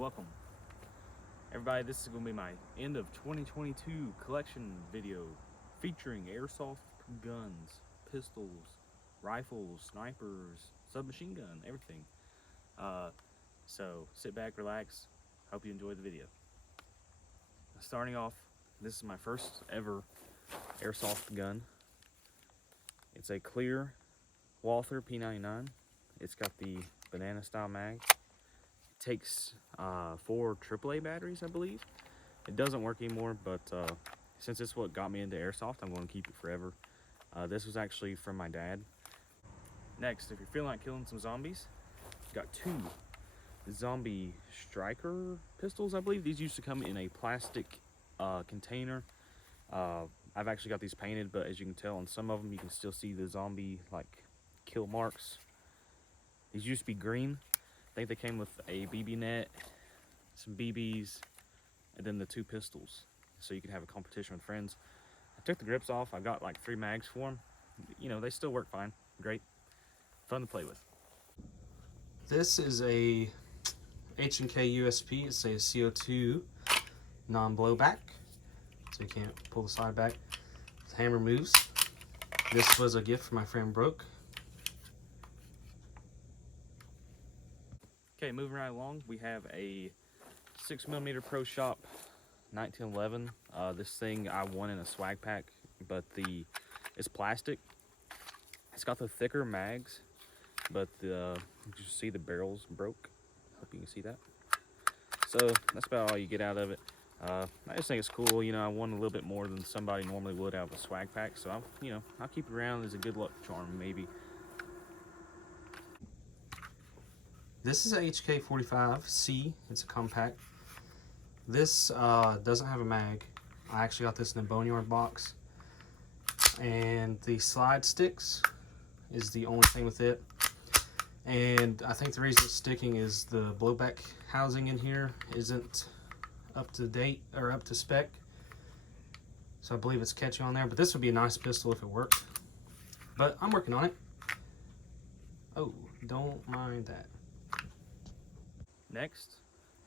Welcome. Everybody, this is going to be my end of 2022 collection video featuring airsoft guns, pistols, rifles, snipers, submachine gun, everything. So sit back, relax, hope you enjoy the video. Starting off, this is my first ever airsoft gun. It's a clear Walther P99. It's got the banana style mag. It takes 4 AAA batteries, I believe. It doesn't work anymore, but since it's what got me into airsoft, I'm going to keep it forever. This was actually from my dad. Next, if you're feeling like killing some zombies, got 2 zombie striker pistols, I believe. These used to come in a plastic container. I've actually got these painted, but as you can tell on some of them, you can still see the zombie like kill marks. These used to be green. I think they came with a BB net, some BBs, and then the 2 pistols, so you can have a competition with friends. I took the grips off. I got like 3 mags for them. You know, they still work fine. Great, fun to play with. This is a H&K USP. It's a CO2 non-blowback, so you can't pull the slide back. The hammer moves. This was a gift from my friend Brooke. Okay, moving right along, we have a 6mm Pro Shop 1911. This thing I won in a swag pack, but it's plastic. It's got the thicker mags, but you see the barrels broke. Hope you can see that. So that's about all you get out of it. I just think it's cool. You know, I won a little bit more than somebody normally would out of a swag pack, so I'll keep it around as a good luck charm, maybe. This is a HK45C. It's a compact. This doesn't have a mag. I actually got this in a boneyard box, and the slide sticks is the only thing with it. And I think the reason it's sticking is the blowback housing in here isn't up to date or up to spec, so I believe it's catching on there. But this would be a nice pistol if it worked, but I'm working on it. Oh, don't mind that. Next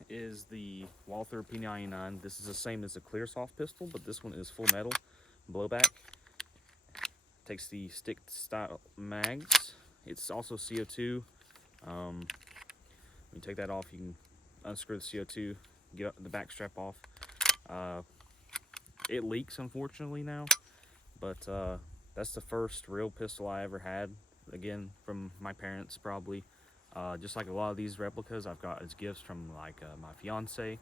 is the Walther P99. This is the same as the Clearsoft pistol, but this one is full metal blowback. Takes the stick style mags. It's also CO2. When you take that off, you can unscrew the CO2, get the back strap off. It leaks, unfortunately, now, but that's the first real pistol I ever had, again, from my parents, probably. Just like a lot of these replicas I've got as gifts from like my fiance,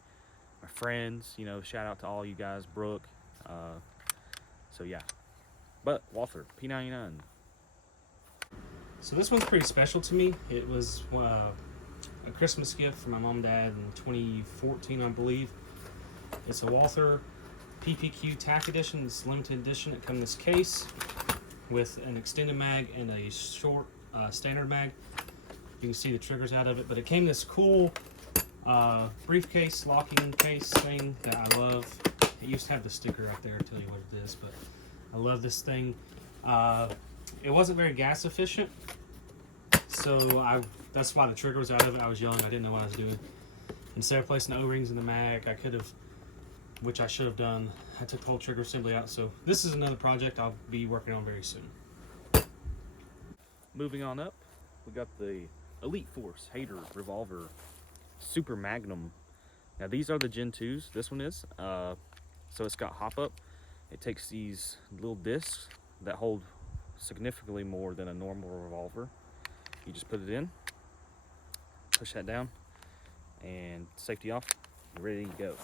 my friends, you know, shout out to all you guys, Brooke. So yeah, but Walther P99. So this one's pretty special to me. It was a Christmas gift from my mom and dad in 2014, I believe. It's a Walther PPQ TAC edition. It's limited edition. It comes in this case with an extended mag and a short standard mag. You can see the triggers out of it, but it came in this cool briefcase, locking case thing that I love. It used to have the sticker right there to tell you what it is, but I love this thing. It wasn't very gas efficient, so that's why the trigger was out of it. I was young, I didn't know what I was doing. Instead of placing the O-rings in the mag, I could have, which I should have done, I took the whole trigger assembly out. So this is another project I'll be working on very soon. Moving on up, we got the Elite Force Hater Revolver Super Magnum. Now these are the Gen 2s. This one is. So it's got hop up. It takes these little discs that hold significantly more than a normal revolver. You just put it in, push that down, and safety off. You're ready to go.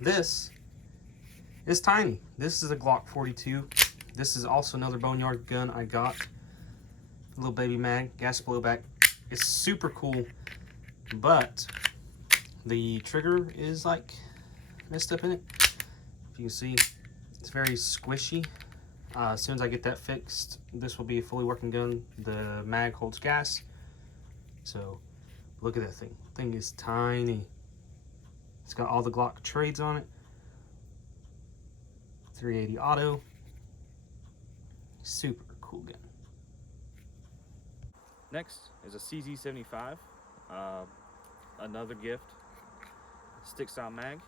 This is tiny. This is a Glock 42. This is also another boneyard gun I got. A little baby mag, gas blowback. It's super cool, but the trigger is like messed up in it. If you can see, it's very squishy. As soon as I get that fixed, this will be a fully working gun. The mag holds gas. So look at that thing. The thing is tiny. It's got all the Glock trades on it. 380 auto. Super cool gun. Next is a CZ75, another gift, stick style mag.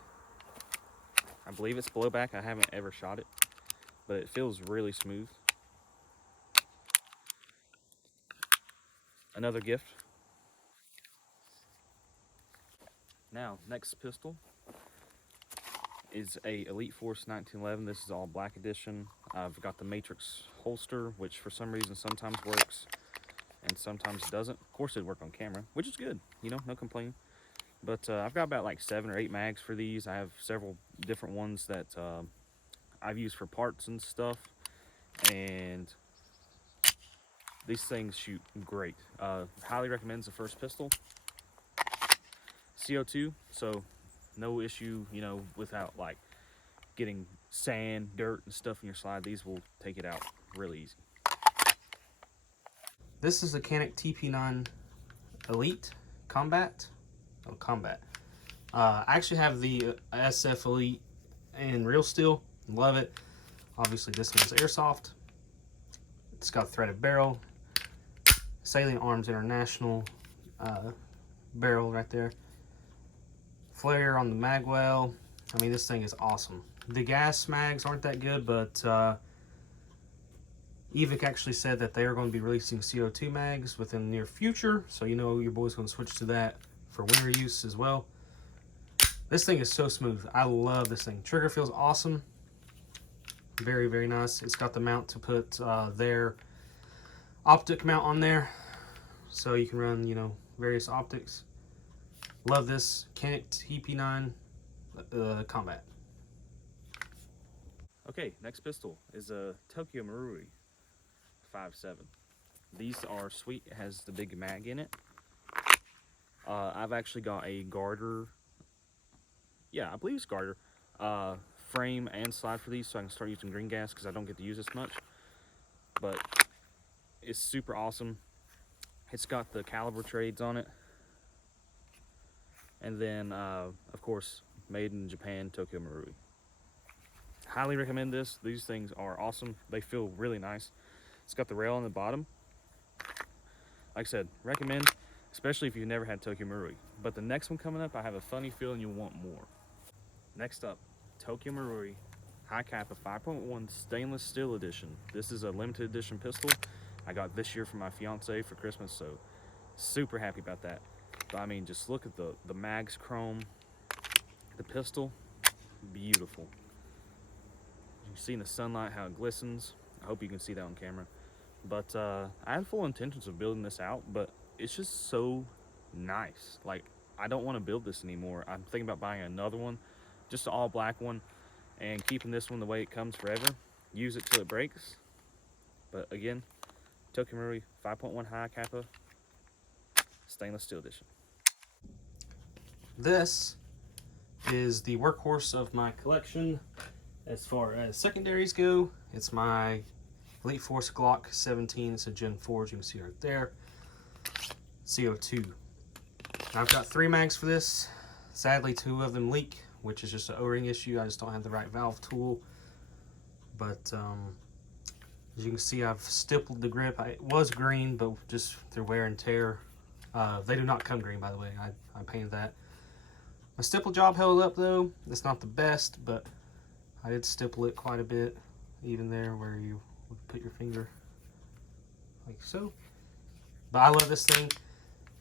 I believe it's blowback. I haven't ever shot it, but it feels really smooth. Another gift. Now, next pistol is a Elite Force 1911. This is all black edition. I've got the Matrix holster, which for some reason sometimes works and sometimes doesn't. Of course, it'd work on camera, which is good, you know, no complaining. But I've got about like 7 or 8 mags for these. I have several different ones that I've used for parts and stuff, and these things shoot great. Highly recommends the first pistol. CO2, so no issue, you know, without like getting sand, dirt, and stuff in your slide. These will take it out really easy. This is the Canik TP9 Elite Combat. Oh, Combat. I actually have the SF Elite in real steel. Love it. Obviously, this one's Airsoft. It's got a threaded barrel. Salient Arms International barrel right there. Flare on the magwell. I mean, this thing is awesome. The gas mags aren't that good, but Evic actually said that they are going to be releasing CO2 mags within the near future, so you know your boy's going to switch to that for winter use as well. This thing is so smooth. I love this thing. Trigger feels awesome. Very, very nice. It's got the mount to put their optic mount on there, so you can run, you know, various optics. Love this Canik TP9 Combat. Okay, next pistol is a Tokyo Marui 5.7. These are sweet. It has the big mag in it. I've actually got a garter. Yeah, I believe it's garter. Frame and slide for these, so I can start using green gas because I don't get to use this much. But it's super awesome. It's got the caliber trades on it. And then, of course, made in Japan, Tokyo Marui. Highly recommend this. These things are awesome. They feel really nice. It's got the rail on the bottom. Like I said, recommend, especially if you've never had Tokyo Marui. But the next one coming up, I have a funny feeling you'll want more. Next up, Tokyo Marui High Kappa 5.1 Stainless Steel Edition. This is a limited edition pistol I got this year for my fiance for Christmas, so super happy about that. But I mean, just look at the mags chrome, the pistol, beautiful. You see in the sunlight how it glistens. I hope you can see that on camera. But I had full intentions of building this out, but it's just so nice. Like, I don't want to build this anymore. I'm thinking about buying another one, just an all black one, and keeping this one the way it comes forever. Use it till it breaks. But again, Tokyo Marui 5.1 High Kappa Stainless Steel Edition. This is the workhorse of my collection as far as secondaries go. It's my Elite Force Glock 17. It's a Gen 4, as you can see right there. CO2. I've got 3 mags for this. Sadly, 2 of them leak, which is just an O-ring issue. I just don't have the right valve tool. But as you can see, I've stippled the grip. It was green, but just through wear and tear. They do not come green, by the way. I painted that. My stipple job held up, though. It's not the best, but I did stipple it quite a bit, even there where you would put your finger, like so. But I love this thing.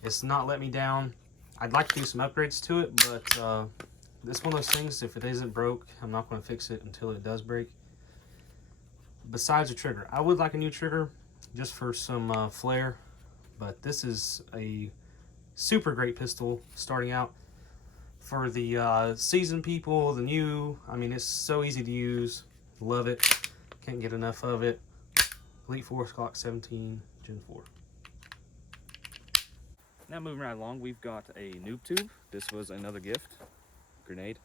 It's not let me down. I'd like to do some upgrades to it, but it's one of those things, if it isn't broke, I'm not going to fix it until it does break. Besides the trigger, I would like a new trigger just for some flair, but this is a super great pistol starting out. For the seasoned people, the new, I mean, it's so easy to use. Love it. Can't get enough of it. Elite Force Glock 17 Gen 4. Now moving right along, we've got a noob tube. This was another gift. Grenade.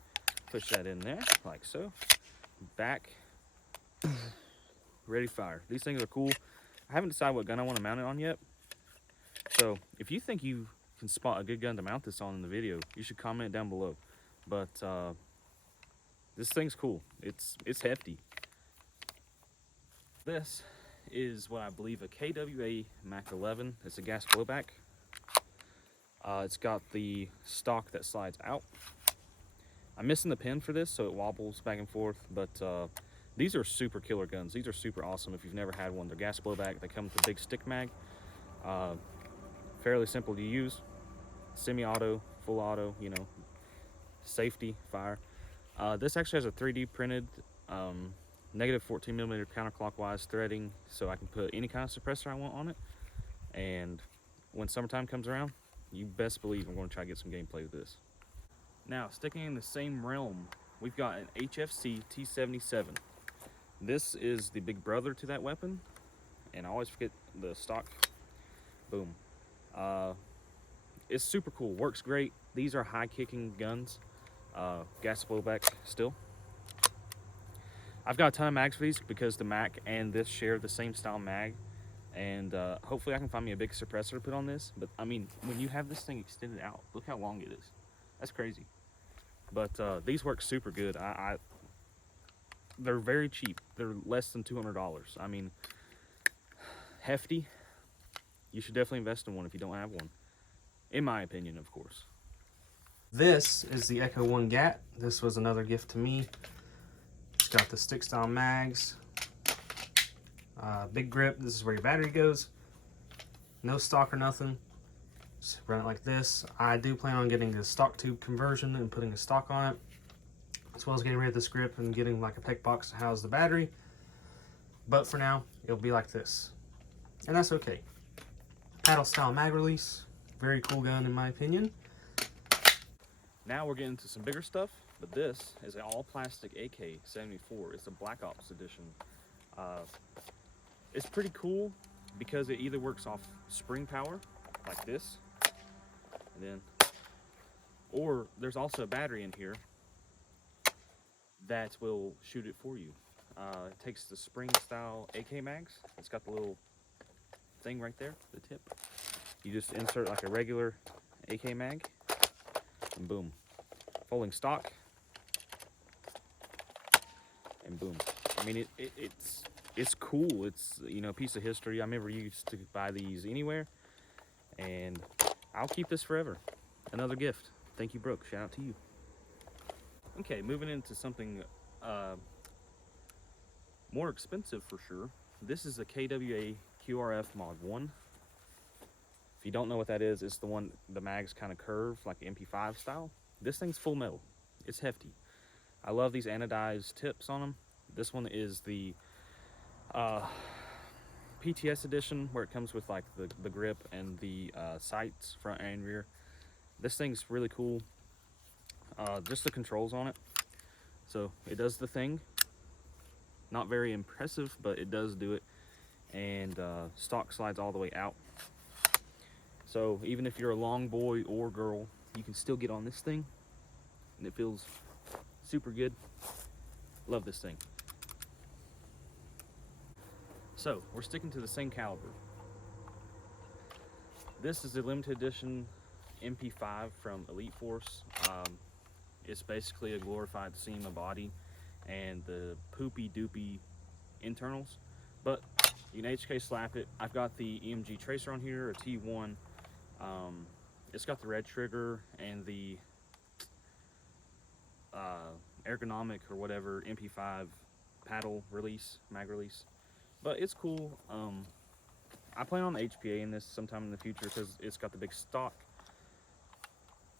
Push that in there, like so. Back. Ready to fire. These things are cool. I haven't decided what gun I want to mount it on yet. So if you think you can spot a good gun to mount this on in the video, you should comment down below. But this thing's cool. It's hefty. This is what I believe a KWA Mach 11. It's a gas blowback. It's got the stock that slides out. I'm missing the pin for this, so it wobbles back and forth, but these are super killer guns. These are super awesome if you've never had one. They're gas blowback. They come with a big stick mag. Fairly simple to use. Semi-auto, full auto, you know, safety, fire. This actually has a 3D printed negative 14mm counterclockwise threading, so I can put any kind of suppressor I want on it. And when summertime comes around, you best believe I'm going to try to get some gameplay with this. Now, sticking in the same realm, we've got an HFC T77. This is the big brother to that weapon, and I always forget the stock. Boom. It's super cool, works great. These are high kicking guns, gas blowback still. I've got a ton of mags for these because the Mac and this share the same style mag, and hopefully I can find me a big suppressor to put on this. But I mean, when you have this thing extended out, look how long it is. That's crazy. But these work super good. They're very cheap. They're less than $200. I mean, hefty. You should definitely invest in one if you don't have one. In my opinion, of course. This is the Echo1 GAT. This was another gift to me. It's got the stick style mags. Big grip. This is where your battery goes. No stock or nothing. Just run it like this. I do plan on getting the stock tube conversion and putting a stock on it, as well as getting rid of this grip and getting like a PEC box to house the battery. But for now, it'll be like this. And that's okay. Paddle style mag release. Very cool gun in my opinion. Now we're getting into some bigger stuff, but this is an all plastic AK-74. It's a Black Ops edition. It's pretty cool because it either works off spring power, like this, and then, or there's also a battery in here that will shoot it for you. It takes the spring style AK mags. It's got the little thing right there, the tip. You just insert like a regular AK mag, and boom. Folding stock, and boom. I mean, it's cool. It's, you know, a piece of history. I remember you used to buy these anywhere, and I'll keep this forever. Another gift. Thank you, Brooke. Shout out to you. Okay, moving into something more expensive for sure. This is a KWA QRF MOD 1. If you don't know what that is, it's the one the mags kind of curve like MP5 style. This thing's full metal. It's hefty. I love these anodized tips on them. This one is the PTS edition, where it comes with like the grip and the sights front and rear. This thing's really cool. Just the controls on it. So it does the thing. Not very impressive, but it does do it. And stock slides all the way out. So even if you're a long boy or girl, you can still get on this thing, and it feels super good. Love this thing. So we're sticking to the same caliber. This is a limited edition MP5 from Elite Force. It's basically a glorified SEMA body and the poopy doopy internals, but you can HK slap it. I've got the EMG tracer on here, a T1. It's got the red trigger and the ergonomic or whatever MP5 paddle release, mag release, but it's cool. I plan on HPA in this sometime in the future because it's got the big stock.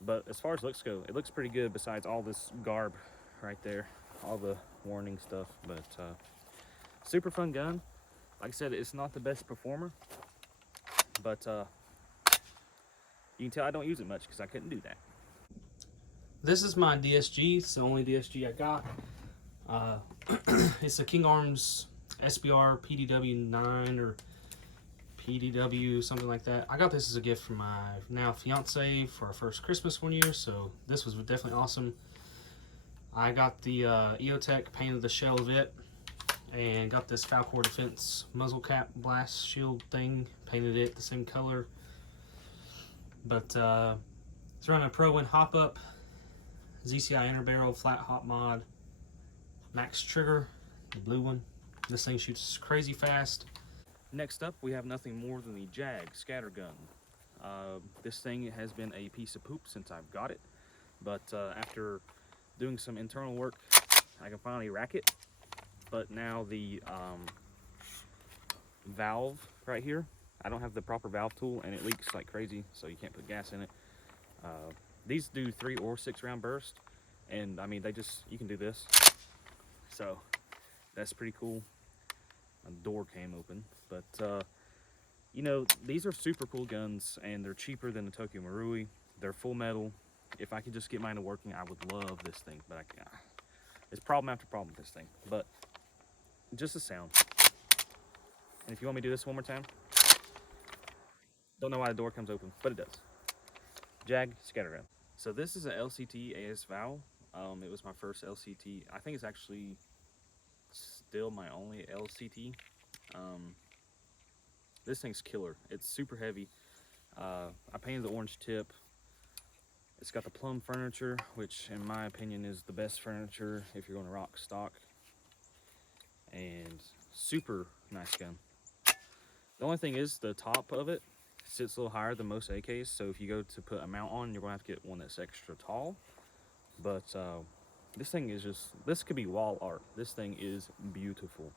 But as far as looks go, it looks pretty good besides all this garb right there, all the warning stuff. But super fun gun. Like I said, it's not the best performer, but you can tell I don't use it much because I couldn't do that. This is my DSG. It's the only DSG I got. It's a King Arms SBR PDW 9 or PDW, something like that. I got this as a gift from my now fiance for our first Christmas one year, so this was definitely awesome. I got the EOTech, painted the shell of it, and got this Falcor Defense muzzle cap blast shield thing, painted it the same color. But it's running a Pro Win hop up, ZCI inner barrel, flat hop mod, max trigger, the blue one. This thing shoots crazy fast. Next up, we have nothing more than the Jag Scattergun. This thing has been a piece of poop since I've got it, but after doing some internal work, I can finally rack it. But now the valve right here, I don't have the proper valve tool and it leaks like crazy, so you can't put gas in it. These do 3 or 6 round burst, and I mean you can do this, so that's pretty cool. A door came open, but you know, these are super cool guns and they're cheaper than the Tokyo Marui. They're full metal. If I could just get mine to working, I would love this thing, but I can't. It's problem after problem with this thing, but just the sound. And if you want me to do this one more time, don't know why the door comes open, but it does. Jag Scattergun. So this is an LCT AS Val. It was my first LCT. I think it's actually still my only LCT. This thing's killer. It's super heavy. I painted the orange tip. It's got the plum furniture, which in my opinion is the best furniture if you're going to rock stock. And super nice gun. The only thing is the top of it sits a little higher than most AKs, so if you go to put a mount on, you're going to have to get one that's extra tall. But this thing is just, this could be wall art. This thing is beautiful.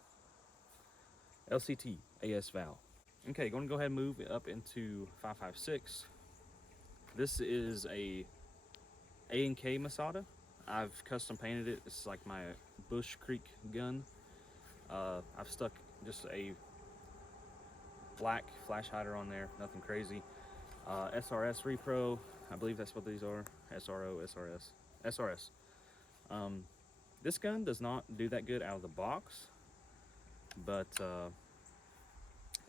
LCT AS Val. Okay, going to go ahead and move up into 5.56. This is a A&K Masada. I've custom painted it. It's like my Bush Creek gun. I've stuck just a black flash hider on there, nothing crazy. SRS Repro, I believe that's what these are. SRO, SRS. This gun does not do that good out of the box, but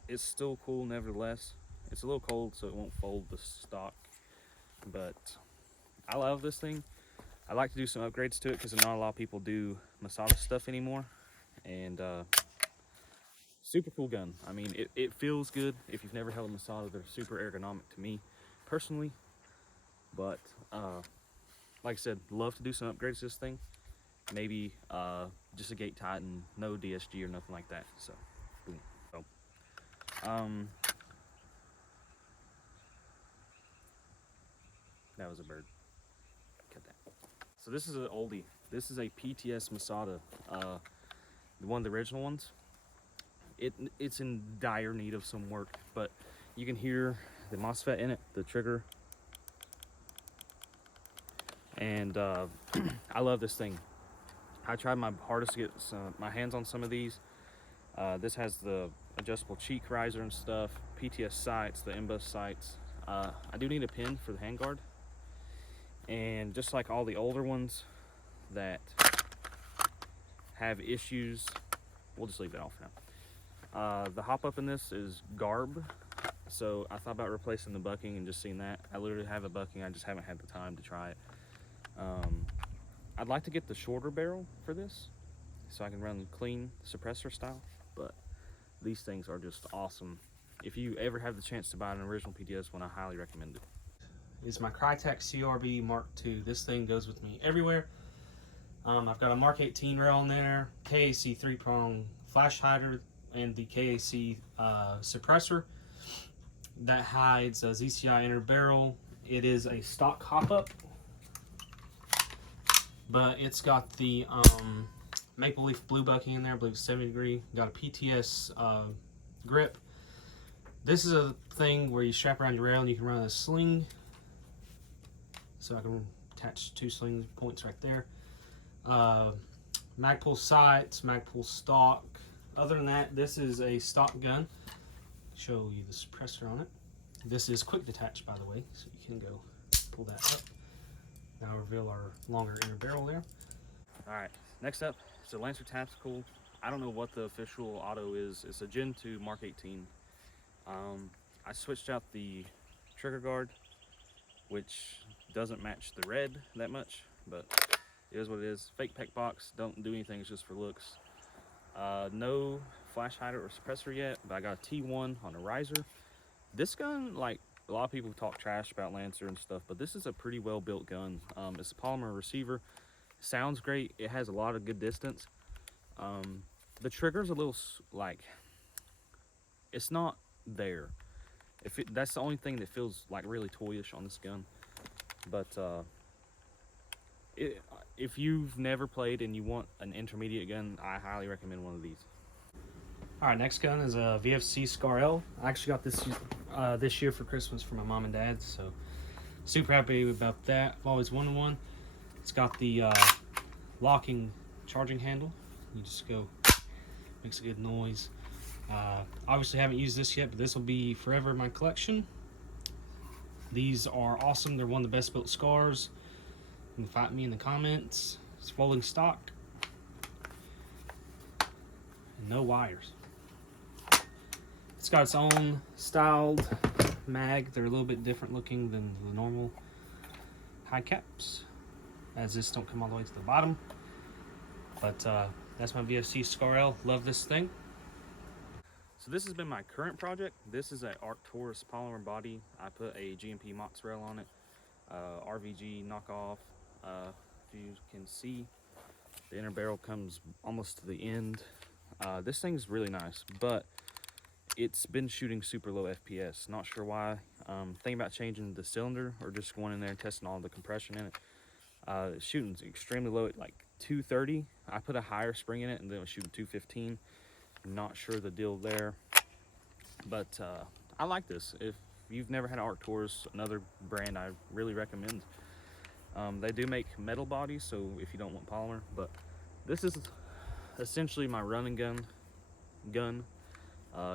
it's still cool nevertheless. It's a little cold, so it won't fold the stock, but I love this thing. I like to do some upgrades to it because not a lot of people do Masada stuff anymore, and super cool gun. I mean, it feels good. If you've never held a Masada, they're super ergonomic to me personally, but like I said, love to do some upgrades to this thing. Maybe just a gate tighten, no DSG or nothing like that. So boom. So that was a bird. Cut that. So this is an oldie. This is a PTS Masada, one of the original ones. It's in dire need of some work, but you can hear the MOSFET in it, the trigger, and I love this thing. I tried my hardest to get my hands on some of these. This has the adjustable cheek riser and stuff, PTS sights, the M-bus sights. I do need a pin for the handguard, and just like all the older ones that have issues, we'll just leave that off now. The hop up in this is Garb, so I thought about replacing the bucking and just seeing that. I literally have a bucking, I just haven't had the time to try it. I'd like to get the shorter barrel for this so I can run clean suppressor style, but these things are just awesome. If you ever have the chance to buy an original PTS one, I highly recommend it. Is my Krytac CRB Mark II. This thing goes with me everywhere. I've got a Mark 18 rail on there, KAC 3-prong flash hider, and the KAC suppressor that hides a ZCI inner barrel. It is a stock hop-up, but it's got the maple leaf blue bucking in there. I believe it's 70 degree. Got a PTS grip. This is a thing where you strap around your rail and you can run a sling. So I can attach 2 sling points right there. Magpul sights, Magpul stock. Other than that, this is a stock gun. Show you the suppressor on it. This is quick detach, by the way, so you can go pull that up. Now reveal our longer inner barrel there. All right, next up, it's a Lancer Tactical. I don't know what the official auto is. It's a Gen 2 Mark 18. I switched out the trigger guard, which doesn't match the red that much, but it is what it is. Fake pec box, don't do anything, it's just for looks. No flash hider or suppressor yet, but I got a T1 on a riser. This gun, like a lot of people talk trash about Lancer and stuff, but this is a pretty well built gun. It's a polymer receiver, sounds great, it has a lot of good distance. The trigger's a little like, it's not there. That's the only thing that feels like really toyish on this gun. But if you've never played and you want an intermediate gun, I highly recommend one of these. Alright, next gun is a VFC Scar L. I actually got this year for Christmas for my mom and dad, so super happy about that. I've always wanted one. It's got the locking charging handle. You just go, makes a good noise. Obviously haven't used this yet, but this will be forever in my collection. These are awesome. They're one of the best built scars. You can fight me in the comments. It's rolling stock. And no wires. It's got its own styled mag. They're a little bit different looking than the normal high caps, as this don't come all the way to the bottom. But that's my VFC Scar L. Love this thing. So this has been my current project. This is an Arcturus polymer body. I put a GMP mozzarella on it, RVG knockoff. If you can see, the inner barrel comes almost to the end. This thing's really nice, but it's been shooting super low FPS. Not sure why. Thinking about changing the cylinder or just going in there and testing all the compression in it. It's shooting extremely low at like 230. I put a higher spring in it and then it was shooting 215. Not sure the deal there, but I like this. If you've never had an Arcturus, another brand I really recommend. They do make metal bodies, so if you don't want polymer, but this is essentially my running gun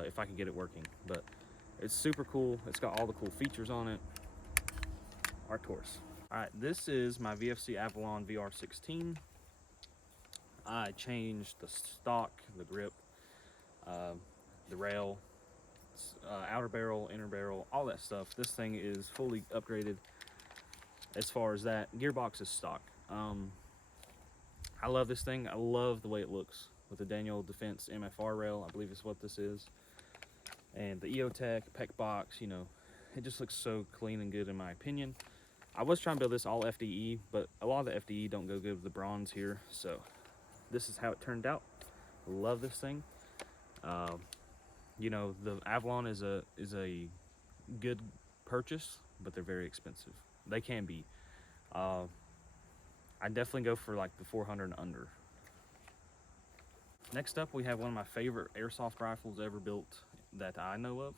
if I can get it working. But it's super cool. It's got all the cool features on it. Arcturus. All right, this is my VFC Avalon VR16. I changed the stock, the grip, the rail, outer barrel, inner barrel, all that stuff. This thing is fully upgraded as far as that. Gearbox is stock. I love this thing. I love the way it looks with the Daniel Defense MFR rail, I believe is what this is. And the EOTech, PEC box, you know, it just looks so clean and good in my opinion. I was trying to build this all FDE, but a lot of the FDE don't go good with the bronze here, so this is how it turned out. Love this thing. You know, the Avalon is a good purchase, but they're very expensive. They can be. I definitely go for like the 400 and under. Next up, we have one of my favorite airsoft rifles ever built that I know of.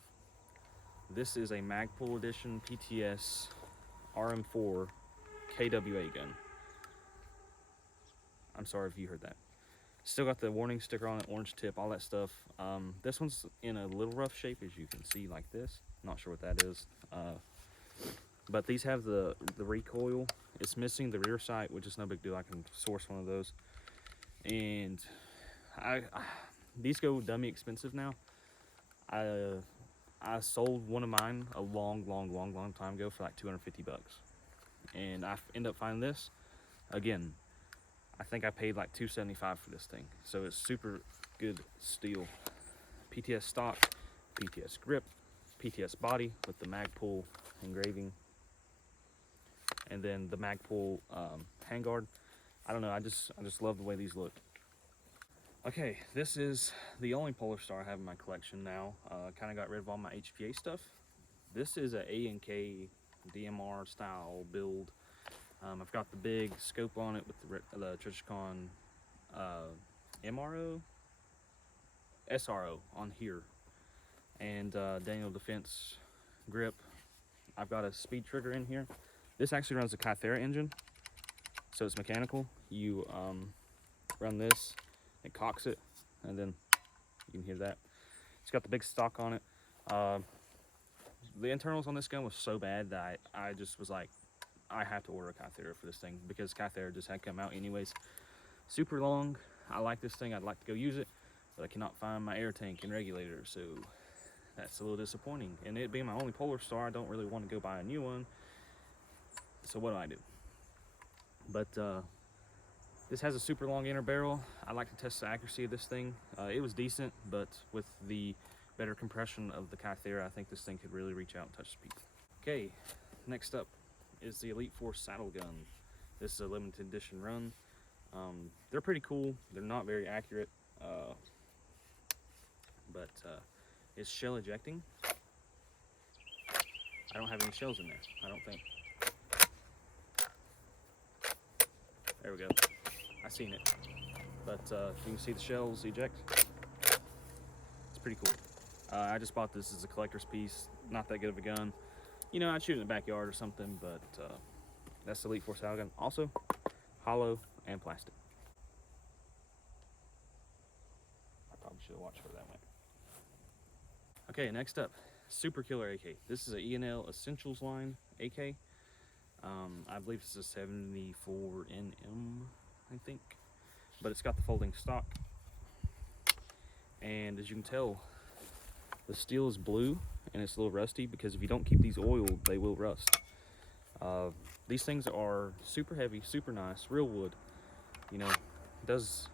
This is a Magpul Edition PTS RM4 KWA gun. I'm sorry if you heard that. Still got the warning sticker on it, orange tip, all that stuff. This one's in a little rough shape, as you can see, like this. Not sure what that is. But these have the recoil. It's missing the rear sight, which is no big deal. I can source one of those. And these go dummy expensive now. I sold one of mine a long time ago for like 250 bucks. And I ended up finding this. Again, I think I paid like $275 for this thing. So it's super good steel. PTS stock, PTS grip, PTS body with the Magpul engraving. And then the Magpul handguard. I don't know, I just love the way these look. Okay, this is the only Polar Star I have in my collection now. Kind of got rid of all my HPA stuff. This is a A&K DMR style build. I've got the big scope on it with the Krytac MRO, SRO on here, and Daniel Defense grip. I've got a speed trigger in here. This actually runs a Kythera engine, so it's mechanical. You run this, it cocks it, and then you can hear that. It's got the big stock on it. The internals on this gun was so bad that I just was like, I have to order a Kythera for this thing, because Kythera just had come out anyways. Super long. I like this thing. I'd like to go use it, but I cannot find my air tank and regulator, so that's a little disappointing. And it being my only Polar Star, I don't really want to go buy a new one. So what do? But this has a super long inner barrel. I like to test the accuracy of this thing. It was decent, but with the better compression of the Kythera, I think this thing could really reach out and touch speed. Okay, next up is the Elite Force saddle gun. This is a limited edition run. They're pretty cool. They're not very accurate, but is shell ejecting. I don't have any shells in there, I don't think. There we go. I seen it. But you can see the shells eject. It's pretty cool. I just bought this as a collector's piece. Not that good of a gun. You know, I'd shoot in the backyard or something, but that's the Elite Force gun. Also, hollow and plastic. I probably should have watched where that went. Okay, next up, Super Killer AK. This is a E&L Essentials line AK. I believe it's a 74 NM, I think. But it's got the folding stock. And as you can tell, the steel is blue and it's a little rusty because if you don't keep these oiled, they will rust. These things are super heavy, super nice, real wood. You know, does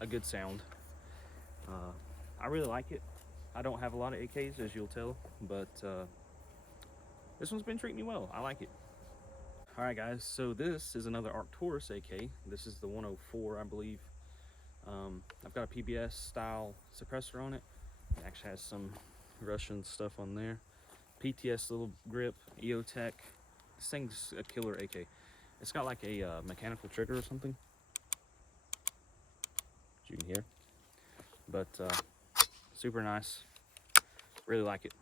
a good sound. I really like it. I don't have a lot of AKs, as you'll tell, but this one's been treating me well. I like it. Alright guys, so this is another Arcturus AK. This is the 104, I believe. I've got a PBS style suppressor on it. It actually has some Russian stuff on there. PTS little grip, EOTech. This thing's a killer AK. It's got like a mechanical trigger or something, as you can hear. But super nice. Really like it.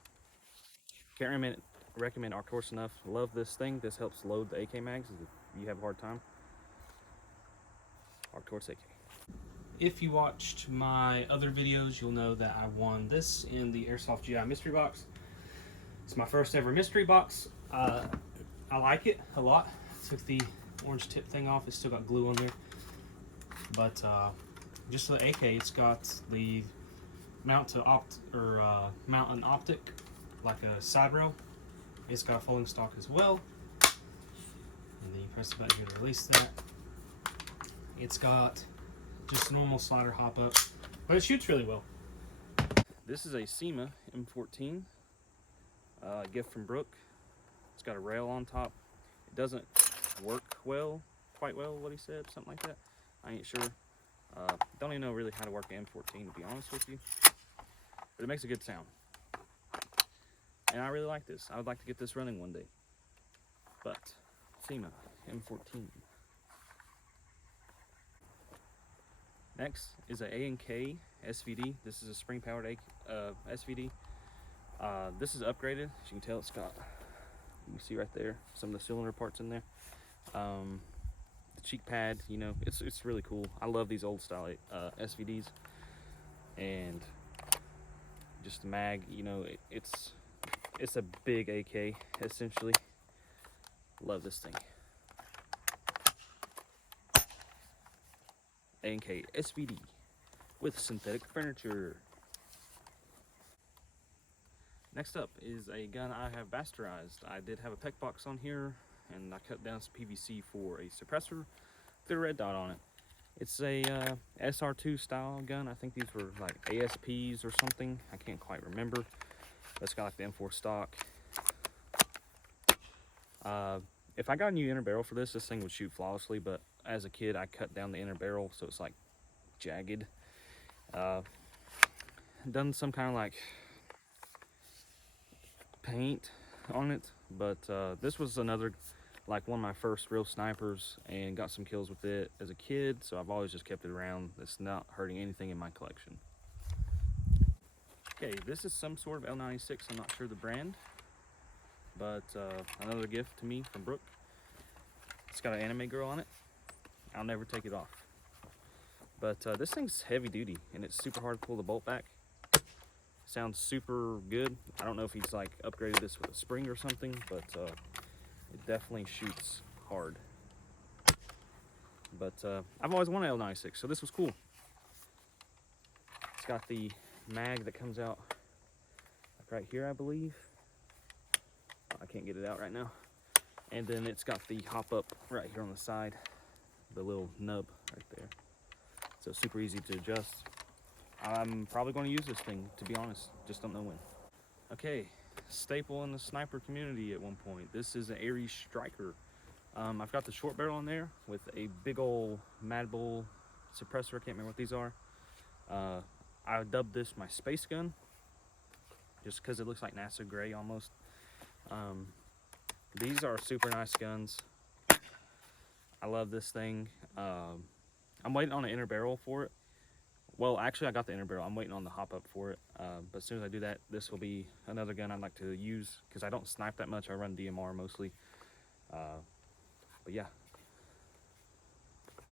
Can't recommend Arcturus enough. Love this thing. This helps load the AK mags if you have a hard time. Arcturus AK. If you watched my other videos, you'll know that I won this in the Airsoft GI mystery box. It's my first ever mystery box. I like it a lot. Took the orange tip thing off. It's still got glue on there. But just the AK, it's got the mount an optic, like a side rail. It's got a folding stock as well. And then you press the button here to release that. It's got just a normal slider hop up, but it shoots really well. This is a SEMA M14, gift from Brooke. It's got a rail on top. It doesn't work quite well, what he said, something like that. I ain't sure. Don't even know really how to work an M14, to be honest with you. But it makes a good sound. And I really like this. I would like to get this running one day. But, SEMA M14. Next is a A&K SVD. This is a spring-powered SVD. This is upgraded. As you can tell, it's got, you can see right there, some of the cylinder parts in there. The cheek pad, you know, it's really cool. I love these old style SVDs. And just the mag, you know, it's a big AK, essentially. Love this thing. A&K SVD with synthetic furniture. Next up is a gun I have bastardized. I did have a PEC box on here, and I cut down some PVC for a suppressor. Put a red dot on it. It's a SR2 style gun. I think these were like ASPs or something. I can't quite remember. But it's got like the M4 stock. If I got a new inner barrel for this thing would shoot flawlessly, but as a kid I cut down the inner barrel so it's like jagged. Done some kind of like paint on it, but this was another, like one of my first real snipers, and got some kills with it as a kid, so I've always just kept it around. It's not hurting anything in my collection. Okay, this is some sort of L96, I'm not sure the brand, but another gift to me from Brooke. It's got an anime girl on it. I'll never take it off. But this thing's heavy duty, and it's super hard to pull the bolt back. Sounds super good. I don't know if he's like upgraded this with a spring or something, but it definitely shoots hard. But I've always wanted an L96, so this was cool. It's got the mag that comes out like right here, I believe. I can't get it out right now. And then it's got the hop up right here on the side, the little nub right there. So super easy to adjust. I'm probably going to use this thing, to be honest, just don't know when. Okay, staple in the sniper community at one point. This is an Aries Striker. I've got the short barrel on there with a big old Mad Bull suppressor. I can't remember what these are. I dubbed this my space gun. just because it looks like NASA gray almost. These are super nice guns. I love this thing. I'm waiting on an inner barrel for it. Well, actually, I got the inner barrel. I'm waiting on the hop up for it. But as soon as I do that, this will be another gun I'd like to use because I don't snipe that much. I run DMR mostly. But yeah,